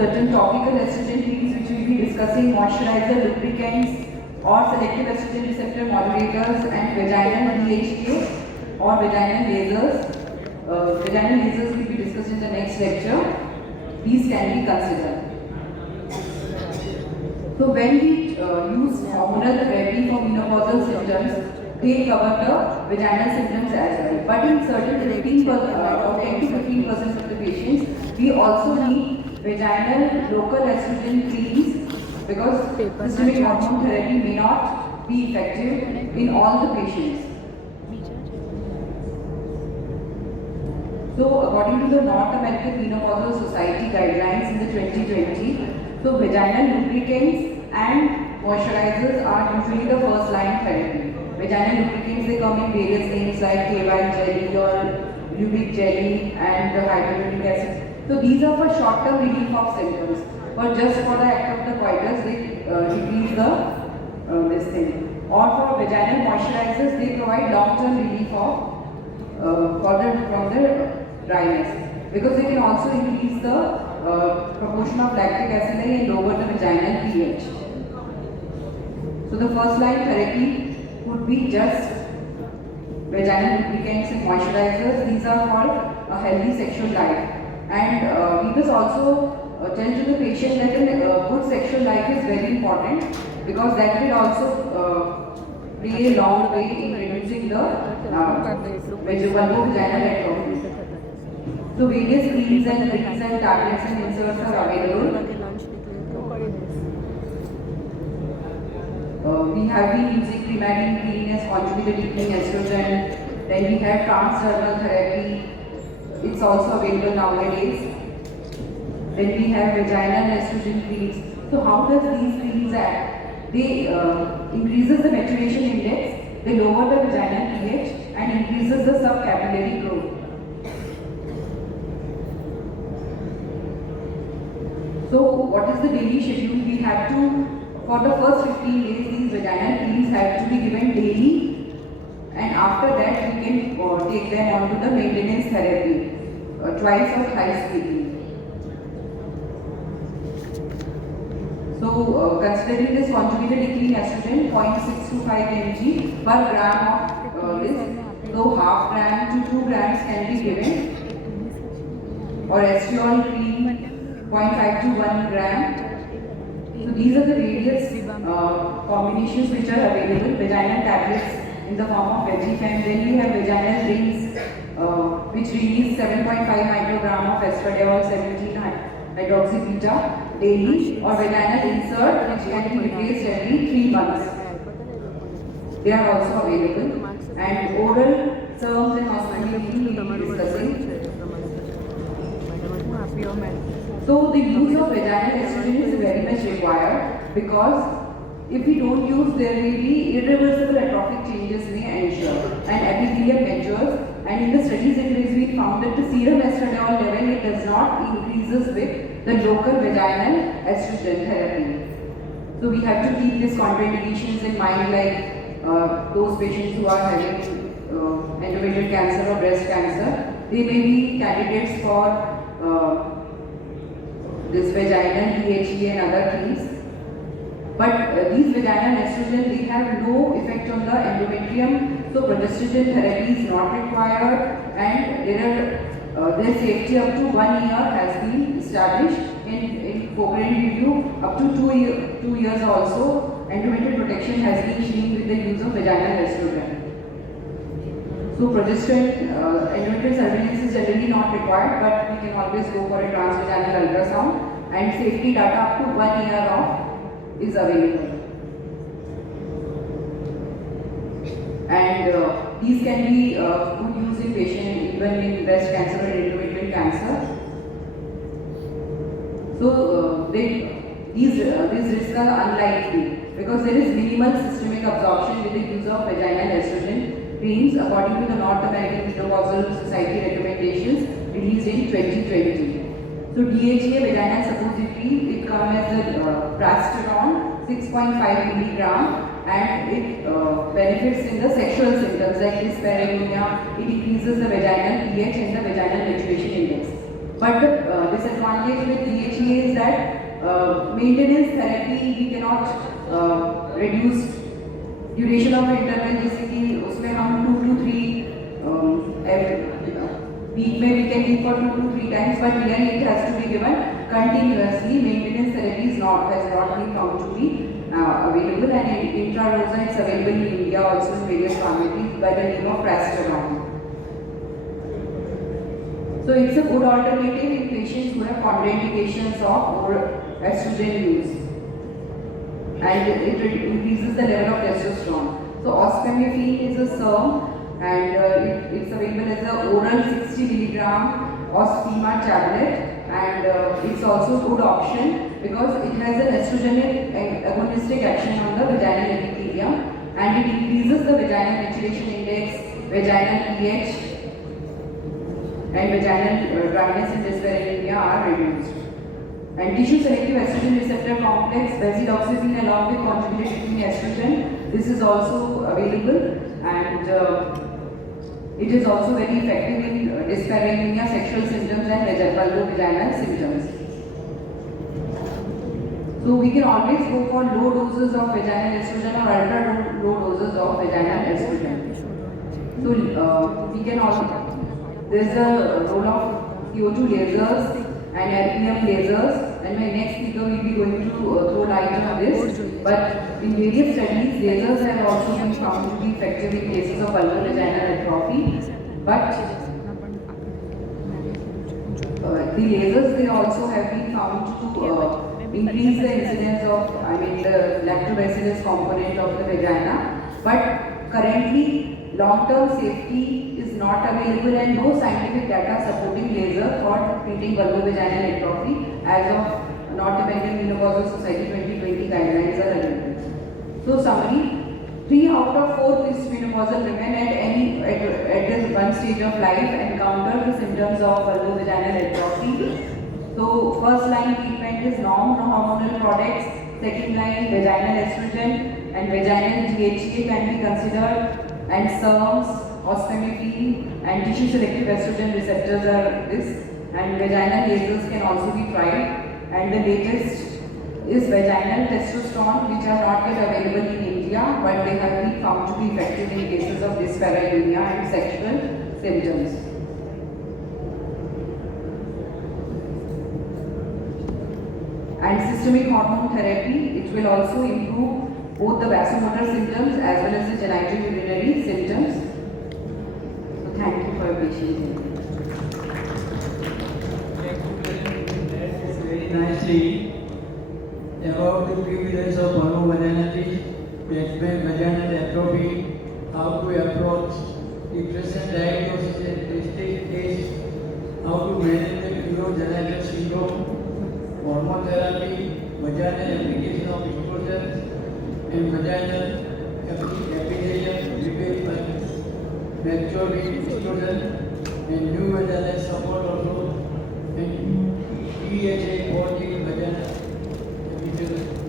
certain topical estrogen creams which we will be discussing, moisturizer, lubricants or selective estrogen receptor modulators and vaginal DHA or vaginal lasers. Vaginal lasers will be discussed in the next lecture. These can be considered. So when we use hormonal therapy for menopausal symptoms, they cover the vaginal symptoms as well. But in certain 15% or 10 to 15% of the patients, we also need vaginal local estrogen creams because systemic hormone therapy may not be effective in all the patients. So according to the North American Menopausal Society guidelines in the 2020, so vaginal lubricants and moisturizers are usually the first line therapy. Vaginal lubricants, they come in various names like KY jelly or lubric jelly and the hyaluronic acid. So these are for short-term relief of symptoms. But just for the act of the coitus, they decrease the this thing. Or for vaginal moisturizers, they provide long-term relief of from the dryness, because they can also increase the proportion of lactic acid and lower the vaginal pH. So the first line therapy would be just vaginal lubricants and moisturizers. These are for a healthy sexual life. And we must also tell to the patient that a good sexual life is very important, because that will also play a long way in reducing the vulvovaginal atrophy. So various creams and drinks and tablets and inserts are available. We have been using Primatene cream as conjugated depleting estrogen. Then we have transdermal therapy. It's also available nowadays. Then we have vaginal estrogen creams. So how does these creams act? They increases the maturation index, they lower the vaginal pH and increases the subcapillary growth. So what is the daily schedule? We have to, for the first 15 days, these vaginal creams have to be given daily, and after that we can take them on to the maintenance therapy, twice or thrice weekly. So considering this conjugated depleting estrogen, 0.625 mg per gram of this, so half gram to 2 grams can be given, or estriol cream 0.5 to 1 gram. So these are the various combinations which are available. Vaginal tablets in the form of Vegifem. Then we have vaginal rings which release 7.5 microgram of estradiol 17 hydroxybeta daily, or vaginal insert which can be replaced every 3 months. They are also available. And oral serums and hospitality we will be discussing. So the use of vaginal estrogen is very much required, because if we don't use, there may be irreversible atrophic changes may ensure and epithelium matures, and in the studies it has been found that the serum estradiol level, it does not increases with the local vaginal estrogen therapy. So we have to keep these contraindications in mind, like those patients who are having endometrial cancer or breast cancer, they may be candidates for this vaginal DHA and other things. But these vaginal estrogen, they have no effect on the endometrium, so progestogen therapy is not required, and their safety up to 1 year has been established in Cochrane review. Up to 2 years also, endometrial protection has been seen with the use of vaginal estrogen. So progesterone, endometrial surveillance is generally not required, but we can always go for a transvaginal ultrasound, and safety data up to 1 year of is available. And these can be good use in patients even in breast cancer or endometrial cancer. So these risks are unlikely, because there is minimal systemic absorption with the use of vaginal estrogen creams according to the North American Menopausal Society recommendations released in 2020. So DHA vaginal suppository, it comes as a prasterone 6.5 milligram, and it benefits in the sexual symptoms like dyspareunia. It increases the vaginal pH and the vaginal maturation index. But the disadvantage with DHEA is that maintenance therapy we cannot reduce duration of interval. जैसे कि उसमें हम 2 to 3 week में we can give for 2 to 3 times, but here it has to be given continuously. Maintenance therapy has not been found to be available, and Intra-Rosa is available in India also in various pharmacies by the name of Prastaron. So it's a good alternative in patients who have contraindications of oral estrogen use, and it increases the level of testosterone. So ospemifene is a SERM, and it's available as an oral 60 milligram Ospema tablet, and it's also a good option because it has an estrogenic and agonistic action on the vaginal epithelium, and it increases the vaginal maturation index, vaginal pH, and vaginal dryness and dyspareunia are reduced. And tissue selective estrogen receptor complex, basiloxifene along with conjugated between estrogen, this is also available, and it is also very effective in dyspareunia, sexual symptoms, and vulvovaginal symptoms. So we can always go for low doses of vaginal estrogen or ultra low doses of vaginal estrogen. So we can also, there is a role of CO2 lasers and RPM lasers, and my next speaker will be going to throw light on this. But in various studies, lasers have also been found to be effective in cases of vulvovaginal atrophy. But the lasers, they also have been found to increase the incidence of, the lactobacillus component of the vagina. But currently, long-term safety is not available, and no scientific data supporting laser for treating vulvovaginal atrophy as of North American Menopausal Society 2020 guidelines are available. So summary, 3 out of 4 postmenopausal women at one stage of life encounter the symptoms of vulvovaginal atrophy. So first line treatment is non-hormonal products, second line vaginal estrogen and vaginal DHEA can be considered, and SERMs, ospemifene, and tissue selective estrogen receptors are this, and vaginal lasers can also be tried, and the latest is vaginal testosterone, which are not yet available in India, but they have been found to be effective in cases of dyspareunia and sexual symptoms. And systemic hormone therapy, it will also improve both the vasomotor symptoms as well as the genital urinary symptoms. So thank you for your patience. Very nicely about the prevalence of vulvovaginity, to explain vaginal atrophy, how to approach the present diagnosis and stage, how to manage the urogenital syndrome, hormone therapy, vaginal application of estrogen, and vaginal epithelium repaired by maturing estrogen, and new vaginal support also, and DHA for the vaginal epithelium.